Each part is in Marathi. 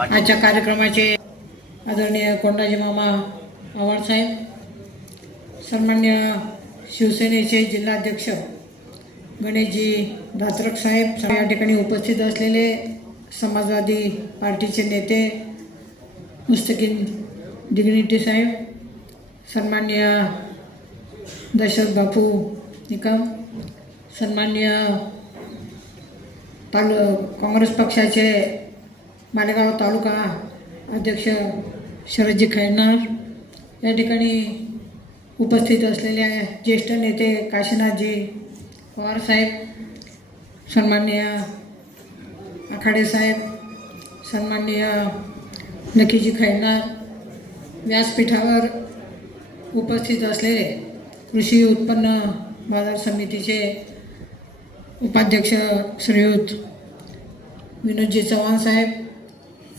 आजच्या कार्यक्रमाचे आदरणीय कोंडाजी मामा आव्हाडसाहेब सन्मान्य शिवसेनेचे जिल्हाध्यक्ष गणेशजी दात्रक साहेब या ठिकाणी उपस्थित असलेले समाजवादी पार्टीचे नेते मुस्तकीन दिग्निटी साहेब सन्मान्य दशरथ बापू निकम सन्मान्य पाल काँग्रेस पक्षाचे मालेगाव तालुका अध्यक्ष शरदजी खैरनार. या ठिकाणी उपस्थित असलेले ज्येष्ठ नेते काशीनाथजी पवार साहेब सन्माननीय आखाडे साहेब सन्माननीय नखीजी खैरनार व्यासपीठावर उपस्थित असलेले कृषी उत्पन्न बाजार समितीचे उपाध्यक्ष श्रीयुत विनोदजी चव्हाण साहेब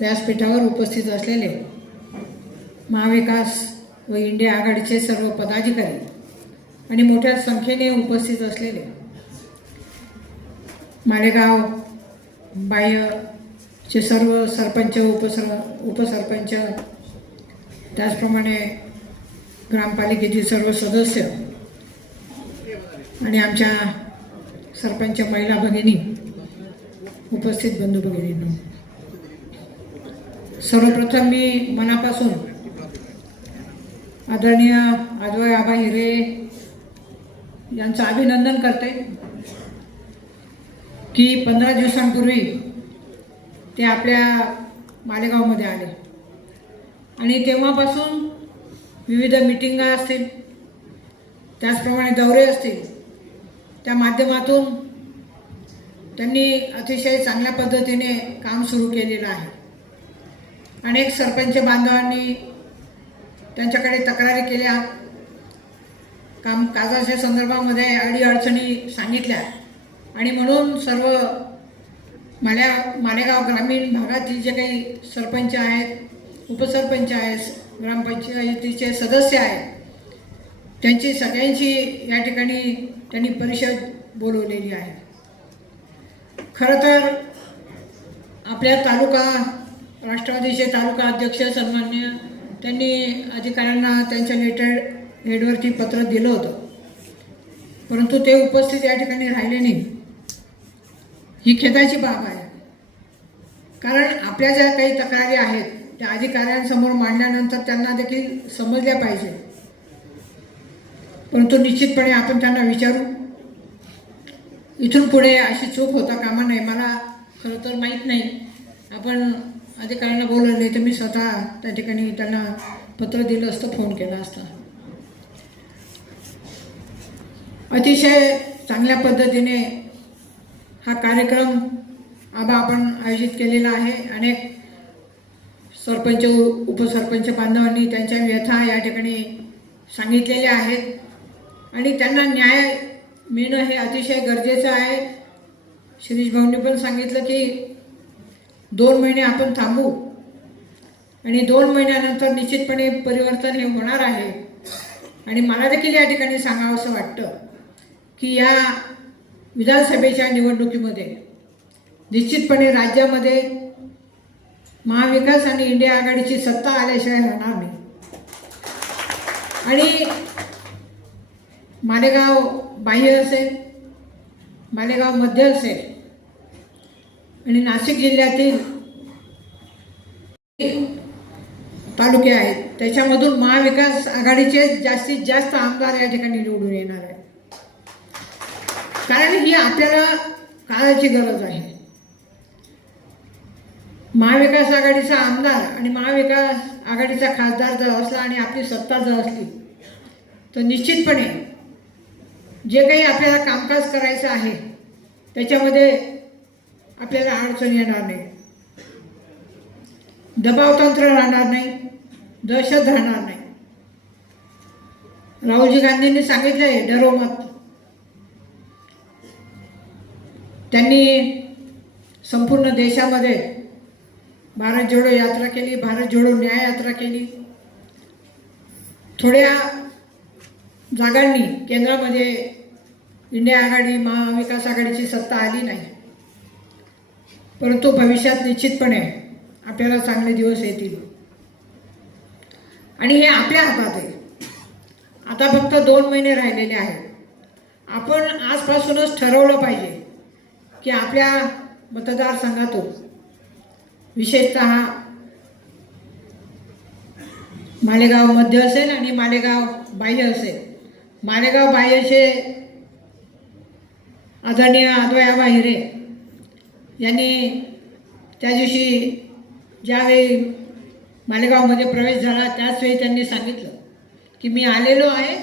व्यासपीठावर उपस्थित असलेले महाविकास व इंडिया आघाडीचे सर्व पदाधिकारी आणि मोठ्या संख्येने उपस्थित असलेले माळेगाव बाह्यचे सर्व सरपंच उपसर उपसरपंच त्याचप्रमाणे ग्रामपालिकेतील सर्व सदस्य आणि आमच्या सरपंच महिला भगिनी उपस्थित बंधू भगिनींना. सर्वप्रथम मी मनापासून आदरणीय आजोय आबा हिरे यांचं अभिनंदन करते की पंधरा दिवसांपूर्वी ते आपल्या मालेगावमध्ये आले. आणि तेव्हापासून विविध मिटिंगा असतील त्याचप्रमाणे दौरे असतील त्या माध्यमातून त्यांनी अतिशय चांगल्या पद्धतीने काम सुरू केलेलं आहे. अनेक सरपंच बांधवांनी त्यांच्याकडे तक्रारी केल्या. काम काजाच्या संदर्भामध्ये अडीअडचणी सांगितल्या. आणि म्हणून सर्व माल्या मालेगाव ग्रामीण भागातील जे काही सरपंच आहेत उपसरपंच आहेत ग्रामपंचायतीचे सदस्य आहेत त्यांची सगळ्यांची या ठिकाणी त्यांनी परिषद बोलवलेली आहे. खरं तर आपल्या तालुका राष्ट्रवादीचे तालुका अध्यक्ष सन्मान्य त्यांनी अधिकाऱ्यांना त्यांच्या नेटेड हेडवरती पत्र दिलं होतं. परंतु ते उपस्थित या ठिकाणी राहिले नाही. ही खेदाची बाब आहे. कारण आपल्या ज्या काही तक्रारी आहेत त्या अधिकाऱ्यांसमोर मांडल्यानंतर त्यांना देखील समजल्या पाहिजे. परंतु निश्चितपणे आपण त्यांना विचारू. इथून पुढे अशी चूक होता कामा नाही मला खरं तर माहीत नाही. आपण अधिकाऱ्यांना बोलवले तर मी स्वतः त्या ठिकाणी त्यांना पत्र दिलं असतं फोन केला असता. अतिशय चांगल्या पद्धतीने हा कार्यक्रम आबा आपण आयोजित केलेला आहे. अनेक सरपंच उपसरपंच बांधवांनी त्यांच्या व्यथा या ठिकाणी सांगितलेल्या आहेत. आणि त्यांना न्याय मिळणं हे अतिशय गरजेचं आहे. शिरीष भाऊंनी पण सांगितलं की दोन महिने आपण थांबू. आणि दोन महिन्यानंतर निश्चितपणे परिवर्तन हे होणार आहे. आणि मला देखील या ठिकाणी सांगावं असं वाटतं की या विधानसभेच्या निवडणुकीमध्ये निश्चितपणे राज्यामध्ये महाविकास आणि इंडिया आघाडीची सत्ता आल्याशिवाय राहणार नाही. आणि मालेगाव बाह्य असेल मालेगाव मध्य असेल आणि नाशिक जिल्ह्यातील तालुके आहेत. त्याच्यामधून महाविकास आघाडीचे जास्तीत जास्त आमदार या ठिकाणी निवडून येणार आहेत. कारण ही आपल्याला काळाची गरज आहे. महाविकास आघाडीचा आमदार आणि महाविकास आघाडीचा खासदार जर असला आणि आपली सत्ता जर असली तर निश्चितपणे जे काही आपल्याला कामकाज करायचं आहे त्याच्यामध्ये आपल्याला अडचण येणार नाही. दबावतंत्र राहणार नाही. दहशत राहणार नाही. राहुलजी गांधींनी सांगितलं आहे डरो मत. त्यांनी संपूर्ण देशामध्ये भारत जोडो यात्रा केली भारत जोडो न्याय यात्रा केली. थोड्या जागांनी केंद्रामध्ये इंडिया आघाडी महाविकास आघाडीची सत्ता आली नाही. परंतु भविष्यात निश्चितपणे आपल्याला चांगले दिवस येतील. आणि हे आपल्या हातात आहे. आता फक्त दोन महिने राहिलेले आहेत. आपण आजपासूनच ठरवलं पाहिजे की आपल्या मतदारसंघातून विशेषत मालेगाव मध्य असेल आणि मालेगाव बाह्य असेल. मालेगाव बाह्यचे आदरणीय अद्वयाबा हिरे यांनी त्या दिवशी ज्यावेळी मालेगावमध्ये प्रवेश झाला त्याचवेळी त्यांनी सांगितलं की मी आलेलो आहे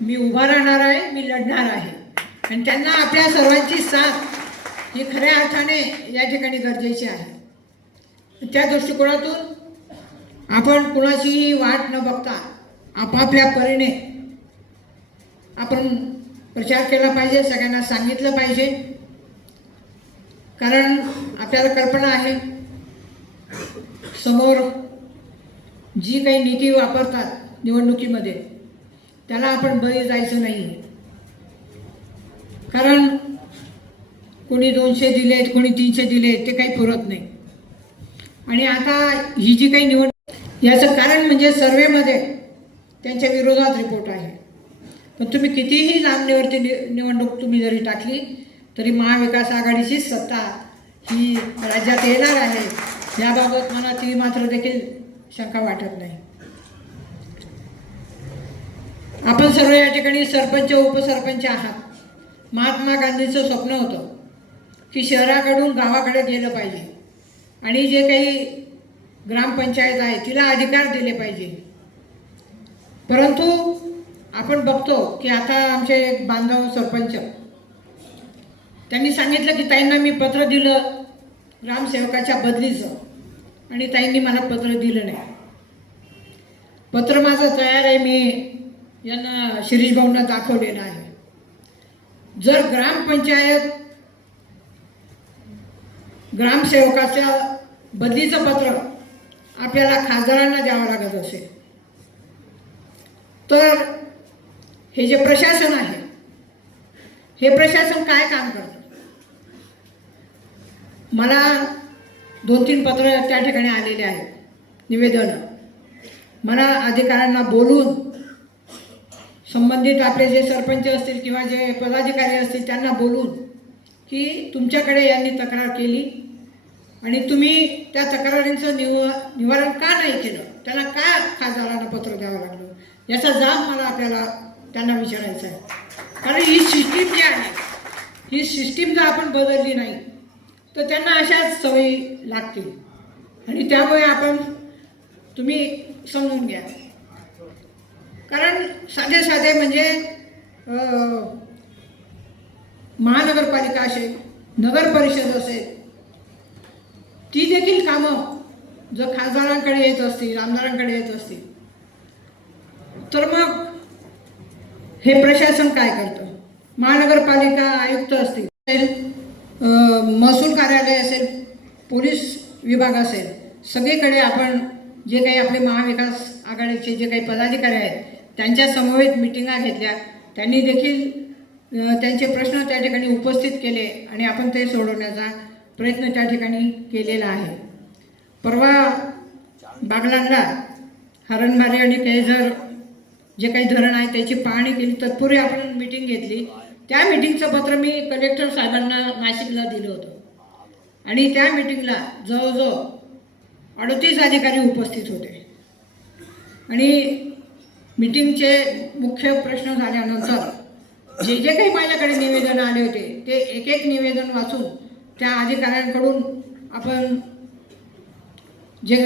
मी उभा राहणार आहे मी लढणार आहे. आणि त्यांना आपल्या सर्वांची साथ ही खऱ्या अर्थाने या ठिकाणी गरजेची आहे. त्या दृष्टिकोनातून आपण कुणाचीही वाट न बघता आपापल्या परीने आपण प्रचार केला पाहिजे सगळ्यांना सांगितलं पाहिजे. कारण आपल्याला कल्पना आहे समोर जी काही नीती वापरतात निवडणुकीमध्ये त्याला आपण बळी जायचं नाही. कारण कोणी दोनशे दिलेत कोणी तीनशे दिलेत ते काही पुरत नाही. आणि आता ही जी काही निवड याचं कारण म्हणजे सर्वेमध्ये त्यांच्या विरोधात रिपोर्ट आहे. पण तुम्ही कितीही लांबणीवरती नि निवडणूक तुम्ही जरी टाकली तरी महाविकास आघाडीची सत्ता ही राज्यात येणार आहे याबाबत मला ती मात्र देखील शंका वाटत नाही. आपण सर्व या ठिकाणी सरपंच उपसरपंच आहात. महात्मा गांधीचं स्वप्न होतं की शहराकडून गावाकडे गेलं पाहिजे आणि जे काही ग्रामपंचायत आहे तिला अधिकार दिले पाहिजे. परंतु आपण बघतो की आता आमचे एक बांधव सरपंच त्यांनी सांगितलं की ताईंना मी पत्र दिलं ग्रामसेवकाच्या बदलीचं. आणि ताईंनी मला पत्र दिलं नाही. पत्र माझं तयार आहे मी यांना शिरीष भाऊंना दाखवलेलं आहे. जर ग्रामपंचायत ग्रामसेवकाच्या बदलीचं पत्र आपल्याला खासदारांना द्यावं लागत असेल तर हे जे प्रशासन आहे हे प्रशासन काय काम करतं? मला दोन तीन पत्र त्या ठिकाणी आलेले आहेत निवेदनं. मला अधिकाऱ्यांना बोलून संबंधित आपले जे सरपंच असतील किंवा जे पदाधिकारी असतील त्यांना बोलून की तुमच्याकडे यांनी तक्रार केली आणि तुम्ही त्या तक्रारींचं निव निवारण का नाही केलं? त्यांना का खासदारांना पत्र द्यावं लागलं? याचा जाब मला आपल्याला त्यांना विचारायचा आहे. कारण ही सिस्टीम जी आहे ही सिस्टीम जर आपण बदलली नाही तर त्यांना अशाच सवयी लागतील. आणि त्यामुळे आपण तुम्ही समजून घ्या. कारण साधे साधे म्हणजे महानगरपालिका असेल नगर परिषद असेल ती देखील कामं जर खासदारांकडे येत असतील आमदारांकडे येत असतील तर मग हे प्रशासन काय करतं? महानगरपालिका आयुक्त असतील असेल महसूल कार्यालय असेल पोलीस विभाग असेल सगळीकडे आपण जे काही आपले महाविकास आघाडीचे जे काही पदाधिकारी आहेत त्यांच्या समवेत मिटिंगा घेतल्या. त्यांनी देखील त्यांचे प्रश्न त्या ठिकाणी उपस्थित केले आणि आपण ते सोडवण्याचा प्रयत्न त्या ठिकाणी केलेला आहे. परवा बागलांना हरणमारी आणि केळझर जे काही धरण आहे त्याची पाहणी केली तत्पूर्वी आपण मिटिंग घेतली. त्या मिटिंगचं पत्र मी कलेक्टर साहेबांना नाशिकला दिलं होतं. आणि त्या मिटिंगला जवळजवळ अडतीस अधिकारी उपस्थित होते. आणि मिटिंगचे मुख्य प्रश्न झाल्यानंतर जे जे काही माझ्याकडे निवेदन आले होते ते एक एक निवेदन वाचून त्या अधिकाऱ्यांकडून आपण जे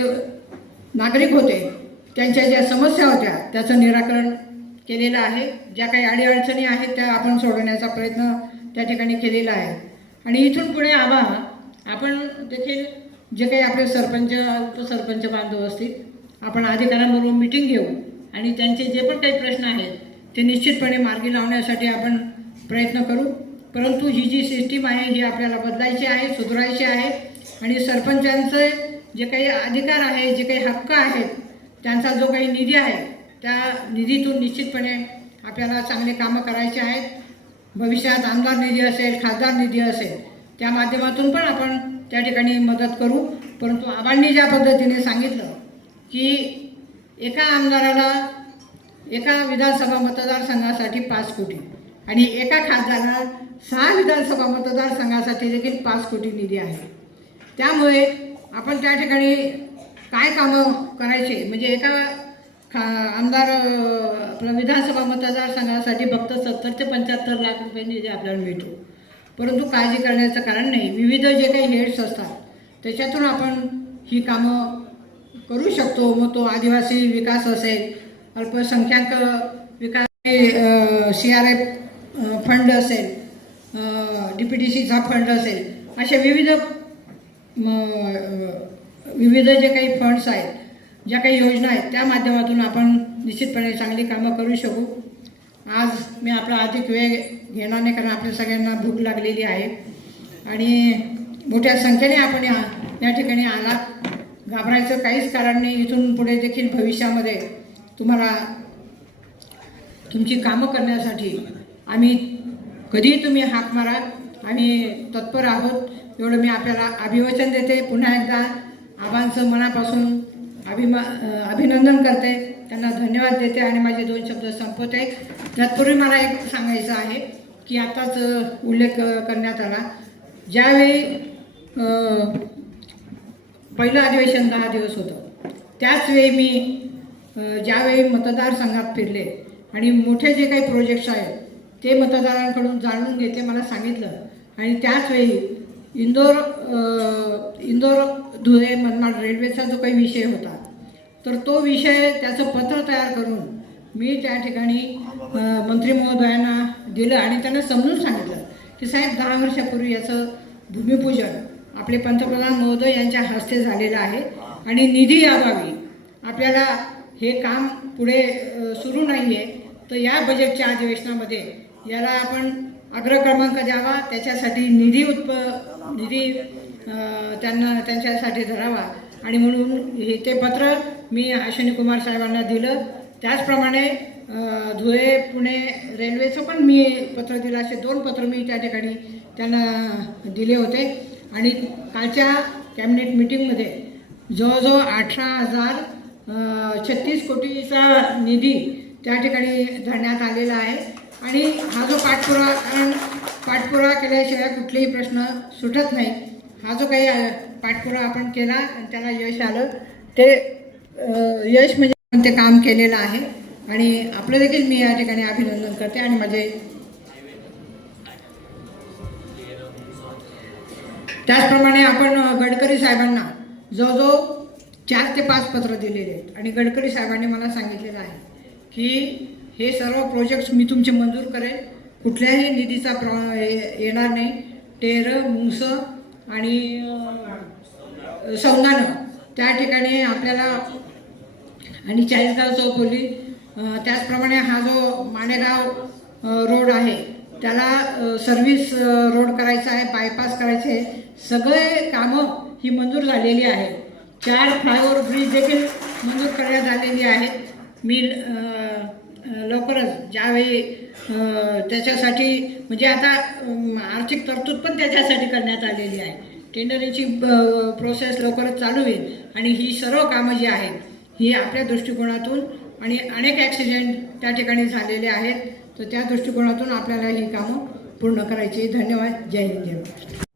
नागरिक होते त्यांच्या ज्या समस्या होत्या त्याचं निराकरण केलेलं आहे. ज्या काही अडीअडचणी आहेत त्या आपण सोडवण्याचा प्रयत्न त्या ठिकाणी केलेला आहे. आणि इथून पुढे आबा आपण देखील जे काही आपले सरपंच उपसरपंच बांधव असतील आपण अधिकाऱ्यांबरोबर मिटिंग घेऊ आणि त्यांचे जे पण काही प्रश्न आहेत ते निश्चितपणे मार्गी लावण्यासाठी आपण प्रयत्न करू. परंतु ही जी सिस्टीम आहे ही आपल्याला बदलायची आहे सुधारायची आहे आणि सरपंचांचे जे काही अधिकार आहे जे काही हक्क आहेत त्यांचा जो काही निधी आहे त्या निधीतून निश्चितपणे आपल्याला चांगले कामं करायचे आहेत. भविष्यात आमदार निधी असेल खासदार निधी असेल त्या माध्यमातून पण आपण त्या ठिकाणी मदत करू. परंतु आबांनी ज्या पद्धतीने सांगितलं की एका आमदाराला एका विधानसभा मतदारसंघासाठी पाच कोटी आणि एका खासदाराला सहा विधानसभा मतदारसंघासाठी देखील पाच कोटी निधी आहे. त्यामुळे आपण त्या ठिकाणी काय कामं करायचे? म्हणजे एका खा आमदार आपला विधानसभा मतदारसंघासाठी फक्त सत्तर ते पंच्याहत्तर लाख रुपये निधी आपल्याला मिळतो. परंतु काळजी करण्याचं कारण नाही. विविध जे काही हेड्स असतात त्याच्यातून आपण ही कामं करू शकतो. मग तो आदिवासी विकास असेल अल्पसंख्याक विकास सी आर एफ फंड असेल डी पी टी सीचा फंड असेल अशा विविध विविध जे काही फंड्स आहेत ज्या काही योजना आहेत त्या माध्यमातून आपण निश्चितपणे चांगली कामं करू शकू. आज मी आपला अधिक वेळ घेणार नाही कारण आपल्या सगळ्यांना भूक लागलेली आहे. आणि मोठ्या संख्येने आपण या या ठिकाणी आलात. घाबरायचं काहीच कारण नाही. इथून पुढे देखील भविष्यामध्ये तुम्हाला तुमची कामं करण्यासाठी आम्ही कधीही तुम्ही हाक मारा. आम्ही तत्पर आहोत. एवढं मी आपल्याला अभिवचन देते. पुन्हा एकदा आबांचं मनापासून अभिमा अभिनंदन करते. त्यांना धन्यवाद देते आणि माझे दोन शब्द संपवते. तत्पूर्वी मला एक सांगायचं आहे की आताच उल्लेख करण्यात आला. ज्यावेळी पहिलं अधिवेशन दहा दिवस होतं त्याचवेळी मी ज्यावेळी मतदारसंघात फिरले आणि मोठे जे काही प्रोजेक्ट्स आहेत ते मतदारांकडून जाणून घेतले मला सांगितलं. आणि त्याचवेळी इंदोर इंदोर धुळे मनमाड रेल्वेचा जो काही विषय होता तर तो विषय त्याचं पत्र तयार करून मी त्या ठिकाणी मंत्री महोदयांना दिलं आणि त्यांना समजून सांगितलं की साहेब दहा वर्षापूर्वी याचं भूमिपूजन आपले पंतप्रधान महोदय यांच्या हस्ते झालेलं आहे आणि निधी यावावी. आपल्याला हे काम पुढे सुरू नाही आहे तर या बजेटच्या अधिवेशनामध्ये याला आपण अग्रक्रमांक द्यावा त्याच्यासाठी निधी उत्प म्हणजे, निधी त्यांना त्यांच्यासाठी धरावा. आणि म्हणून हे ते पत्र मी अश्विनी कुमार साहेबांना दिलं. त्याचप्रमाणे धुळे पुणे रेल्वेचं पण मी पत्र दिलं. असे दोन पत्र मी त्या ठिकाणी त्यांना दिले होते. आणि कालच्या कॅबिनेट मिटिंगमध्ये जवळजवळ अठरा हजार छत्तीस कोटीचा निधी त्या ठिकाणी धरण्यात आलेला आहे. आणि हा जो पाठपुरावा कारण पाठपुरावा केल्याशिवाय कुठलेही प्रश्न सुटत नाही. हा जो काही पाठपुरावा आपण केला आणि त्याला यश आलं ते यश म्हणजे आपण ते काम केलेलं आहे. आणि आपलं देखील मी या ठिकाणी अभिनंदन करते आणि माझे त्याचप्रमाणे आपण गडकरी साहेबांना जवळजवळ चार ते पाच पत्र दिलेले आहेत. आणि गडकरी साहेबांनी मला सांगितलेलं आहे की हे सर्व प्रोजेक्ट्स मी तुमचे मंजूर करेन. कुठल्याही निधीचा प्र येणार नाही. टेर मुंगस आणि अ, त्या ठिकाणी आपल्याला आणि चाळीसगाव चौकोली त्याचप्रमाणे हा जो माणेगाव रोड आहे त्याला सर्व्हिस रोड करायचा आहे बायपास करायचे आहे. सगळे कामं ही मंजूर झालेली आहेत. चार फ्लायओव्हर ब्रिज देखील मंजूर करण्यात आलेली आहेत. मी लवकरच. ज्यावेळी त्याच्यासाठी म्हणजे आता आर्थिक तरतूद पण त्याच्यासाठी करण्यात आलेली आहे. टेंडरिंगची प्रोसेस लवकरच चालू होईल. आणि ही सर्व कामं जी आहेत ही आपल्या दृष्टिकोनातून आणि अनेक ॲक्सिडेंट त्या ठिकाणी झालेले आहेत तर त्या दृष्टिकोनातून आपल्याला ही कामं पूर्ण करायची. धन्यवाद. जय हिंद. जय महाराष्ट्र